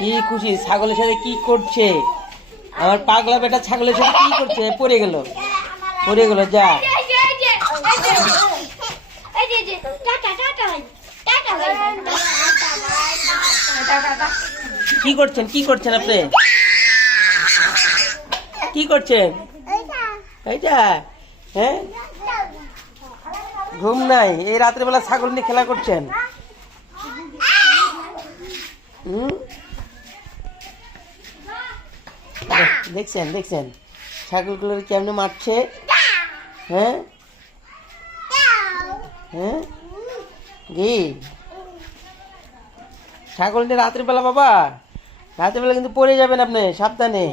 কি খুশি, ছাগলের সাথে কি করছে? আমার পাগলা বেটা ছাগলের সাথে কি করছে? পড়ে গেল যা। কি করছেন আপনি? কি করছেন? এইটা হ্যাঁ, ঘুম নাই? এই রাত্রেবেলা ছাগল নিয়ে খেলা করছেন? দেখছেন ছাগলগুলোর কেমনে মারছে? হ্যাঁ হ্যাঁ, কি ছাগল নিয়ে রাত্রিবেলা? বাবা, রাত্রিবেলা কিন্তু পড়ে যাবেন আপনি, সাবধানে।